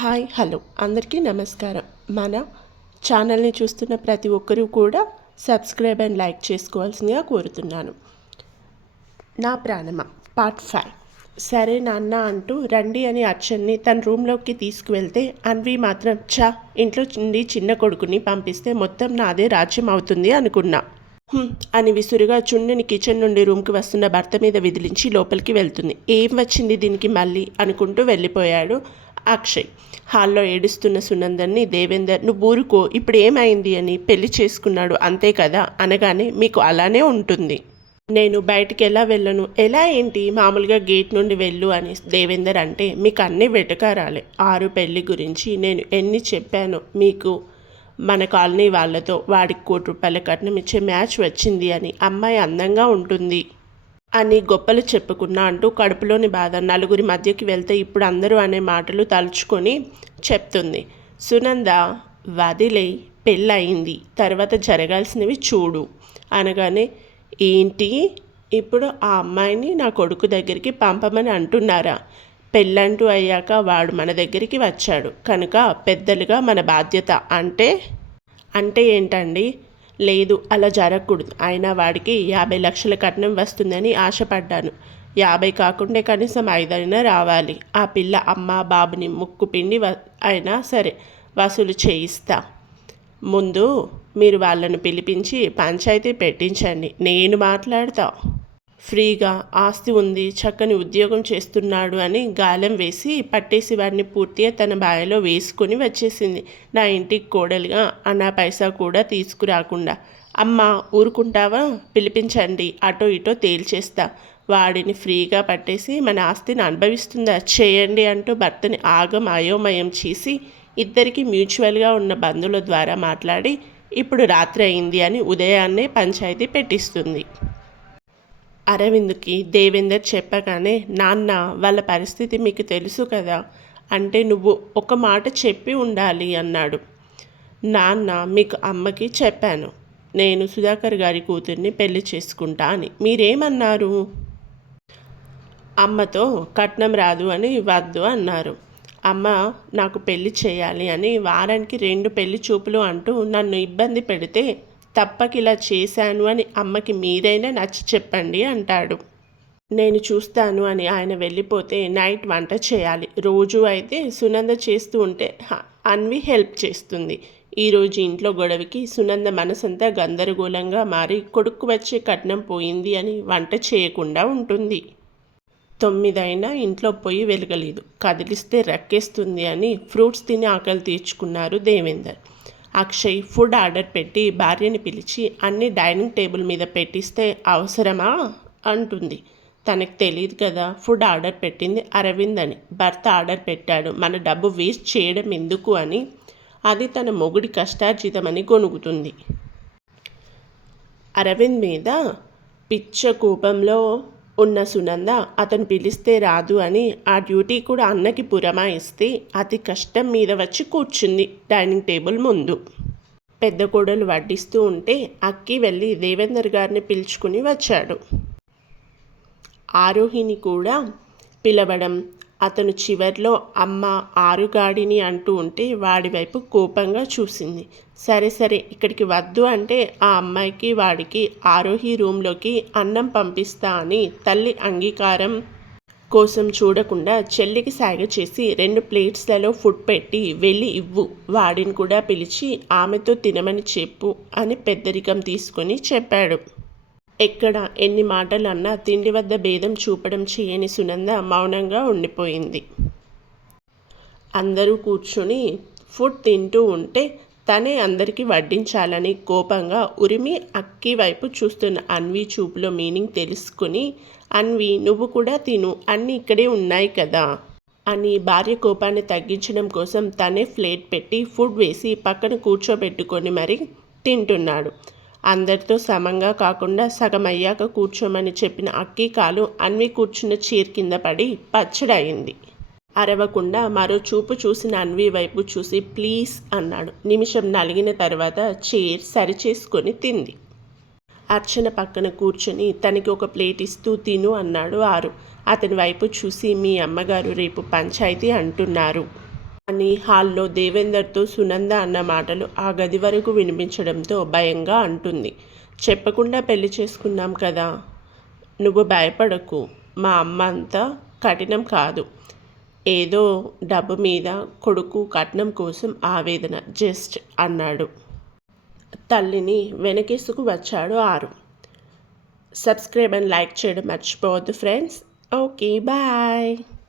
Hi hello. అందరికీ నమస్కారం. మన ఛానల్ని చూస్తున్న ప్రతి ఒక్కరూ కూడా సబ్స్క్రైబ్ అండ్ లైక్ చేసుకోవాల్సిందిగా కోరుతున్నాను. నా ప్రాణమ? Part five. సరే నాన్న అంటూ రండి అని అర్చన్ని తన రూమ్లోకి తీసుకువెళ్తే అన్వి మాత్రం చా ఇంట్లో నుండి చిన్న కొడుకుని పంపిస్తే మొత్తం నాదే రాజ్యం అవుతుంది అనుకున్నా. అని విసురుగా చున్నుని కిచెన్ నుండి రూమ్కి వస్తున్న భర్త మీద విదిలించి లోపలికి వెళ్తుంది. ఏం వచ్చింది దీనికి మళ్ళీ? అనుకుంటూ వెళ్ళిపోయాడు. అక్షయ్. హాల్లో ఏడుస్తున్న సునందన్ని దేవేందర్ నువ్వు ఊరుకో ఇప్పుడు ఏమైంది అని పెళ్ళి చేసుకున్నాడు అంతే కదా? అనగానే మీకు అలానే ఉంటుంది. నేను బయటికి ఎలా వెళ్ళను? ఎలా ఏంటి? మామూలుగా గేట్ నుండి వెళ్ళు అని దేవేందర్ అంటే మీకు అన్నీ వెటకారాలే. ఆరు పెళ్ళి గురించి నేను ఎన్ని చెప్పాను మీకు మన కాలనీ వాళ్ళతో వాడికి కోటి రూపాయల కట్నం ఇచ్చే మ్యాచ్ వచ్చింది అని అమ్మాయి అందంగా ఉంటుంది. అని గొప్పలు చెప్పుకున్నా అంటూ కడుపులోని బాధ నలుగురి మధ్యకి వెళ్తే ఇప్పుడు అందరూ అనే మాటలు తలుచుకొని చెప్తుంది. సునంద వదిలే పెళ్ళయింది తర్వాత జరగాల్సినవి చూడు అనగానే ఏంటి? ఇప్పుడు ఆ అమ్మాయిని నా కొడుకు దగ్గరికి పంపమని అంటున్నారా? పెళ్ళంటూ అయ్యాక వాడు మన దగ్గరికి వచ్చాడు కనుక పెద్దలుగా మన బాధ్యత అంటే? అంటే ఏంటండి? లేదు అలా జరగకూడదు. అయినా వాడికి యాభై లక్షల కట్నం వస్తుందని ఆశపడ్డాను. యాభై కాకుండా కనీసం ఐదైనా రావాలి. ఆ పిల్ల అమ్మ బాబుని ముక్కు పిండి వ అయినా సరే వసూలు చేయిస్తా. ముందు మీరు వాళ్ళను పిలిపించి పంచాయతీ పెట్టించండి. నేను మాట్లాడతా. ఫ్రీగా ఆస్తి ఉంది చక్కని ఉద్యోగం చేస్తున్నాడు అని గాలం వేసి పట్టేసి వాడిని పూర్తిగా తన బాయలో వేసుకొని వచ్చేసింది. నా ఇంటికి కోడలుగా అనా పైసా కూడా తీసుకురాకుండా. అమ్మ ఊరుకుంటావా? పిలిపించండి అటో ఇటో తేల్చేస్తా. వాడిని ఫ్రీగా పట్టేసి మన ఆస్తిని అనుభవిస్తుందా? చేయండి అంటూ భర్తని ఆగం అయోమయం చేసి ఇద్దరికి మ్యూచువల్గా ఉన్న బంధువుల ద్వారా మాట్లాడి ఇప్పుడు రాత్రి అయింది అని ఉదయాన్నే పంచాయతీ పెట్టిస్తుంది. అరవింద్కి దేవేందర్ చెప్పగానే నాన్న వాళ్ళ పరిస్థితి మీకు తెలుసు కదా అంటే నువ్వు ఒక మాట చెప్పి ఉండాలి అన్నాడు. నాన్న మీకు అమ్మకి చెప్పాను. నేను సుధాకర్ గారి కూతుర్ని పెళ్ళి చేసుకుంటా అని. మీరేమన్నారు? అమ్మతో కట్నం రాదు అని వద్దు అన్నారు. అమ్మ నాకు పెళ్ళి చేయాలి అని వారానికి రెండు పెళ్ళి చూపులు అంటూ నన్ను ఇబ్బంది పెడితే తప్పక ఇలా చేశాను అని అమ్మకి మీరైనా నచ్చి చెప్పండి అంటాడు. నేను చూస్తాను అని ఆయన వెళ్ళిపోతే నైట్ వంట చేయాలి. రోజు అయితే సునంద చేస్తూ ఉంటే అన్వి హెల్ప్ చేస్తుంది. ఈరోజు ఇంట్లో గొడవకి సునంద మనసంతా గందరగోళంగా మారి కొడుకు వచ్చే కట్నం పోయింది అని వంట చేయకుండా ఉంటుంది. తొమ్మిదైనా ఇంట్లో పొయ్యి వెలగలేదు. కదిలిస్తే రక్కేస్తుంది అని ఫ్రూట్స్ తిని ఆకలి తీర్చుకున్నారు దేవేందర్. అక్షయ్ ఫుడ్ ఆర్డర్ పెట్టి భార్యని పిలిచి అన్ని డైనింగ్ టేబుల్ మీద పెట్టిస్తే అవసరమా? అంటుంది. తనకు తెలియదు కదా ఫుడ్ ఆర్డర్ పెట్టింది అరవింద్ అని. భర్త ఆర్డర్ పెట్టాడు మన డబ్బు వేస్ట్ చేయడం ఎందుకు అని. అది తన మొగుడి కష్టార్జితమని గొనుగుతుంది అరవింద్ మీద పిచ్చ కూపంలో ఉన్న సునంద అతను పిలిస్తే రాదు అని ఆ డ్యూటీ కూడా అన్నకి పురమాయిస్తే అతి కష్టం మీద వచ్చి కూర్చుంది డైనింగ్ టేబుల్ ముందు. పెద్ద కోడలు వడ్డిస్తూ ఉంటే అక్కి వెళ్ళి దేవేందర్ గారిని పిలుచుకుని వచ్చాడు. ఆరోహిని కూడా పిలవడం అతను చివర్లో అమ్మ ఆరుగాడిని అంటూ ఉంటే వాడి వైపు కోపంగా చూసింది. సరే సరే ఇక్కడికి వద్దు అంటే ఆ అమ్మాయికి వాడికి ఆరోహి రూమ్లోకి అన్నం పంపిస్తా అని తల్లి అంగీకారం కోసం చూడకుండా చెల్లికి సాగ చేసి రెండు ప్లేట్స్లలో ఫుడ్ పెట్టి వెళ్ళి ఇవ్వు వాడిని కూడా పిలిచి ఆమెతో తినమని చెప్పు అని పెద్దరికం తీసుకొని చెప్పాడు. ఎక్కడ ఎన్ని మాటలు అన్నా తిండి వద్ద భేదం చూపడం చేయని సునంద మౌనంగా ఉండిపోయింది. అందరూ కూర్చుని ఫుడ్ తింటూ ఉంటే తనే అందరికీ వడ్డించాలని కోపంగా ఉరిమి అక్కి వైపు చూస్తున్న అన్వి చూపులో మీనింగ్ తెలుసుకుని అన్వి నువ్వు కూడా తిను. అన్నీ ఇక్కడే ఉన్నాయి కదా అని భార్య కోపాన్ని తగ్గించడం కోసం తనే ప్లేట్ పెట్టి ఫుడ్ వేసి పక్కన కూర్చోబెట్టుకొని మరి తింటున్నాడు. అందరితో సమంగా కాకుండా సగం అయ్యాక కూర్చోమని చెప్పిన అక్కి కాలు అన్వి కూర్చున్న చీర్ కింద పడి పచ్చడయింది. అరవకుండా మరో చూపు చూసిన అన్వి వైపు చూసి ప్లీజ్ అన్నాడు. నిమిషం నలిగిన తర్వాత చీర్ సరిచేసుకొని తింది. అర్చన పక్కన కూర్చొని తనకి ఒక ప్లేట్ ఇస్తూ తిను అన్నాడు ఆరు. అతని వైపు చూసి మీ అమ్మగారు రేపు పంచాయతీ అంటున్నారు. అని హాల్లో దేవేందర్తో సునంద అన్న మాటలు ఆ గది వరకు వినిపించడంతో భయంగా అంటుంది. చెప్పకుండా పెళ్ళి చేసుకున్నాం కదా. నువ్వు భయపడకు. మా అమ్మ అంతా కఠినం కాదు. ఏదో డబ్బు మీద కొడుకు కట్నం కోసం ఆవేదన. జస్ట్ అన్నాడు. తల్లిని వెనకేసుకు వచ్చాడు ఆరు. సబ్స్క్రైబ్ అండ్ లైక్ చేయడం మర్చిపోవద్దు ఫ్రెండ్స్. Okay bye.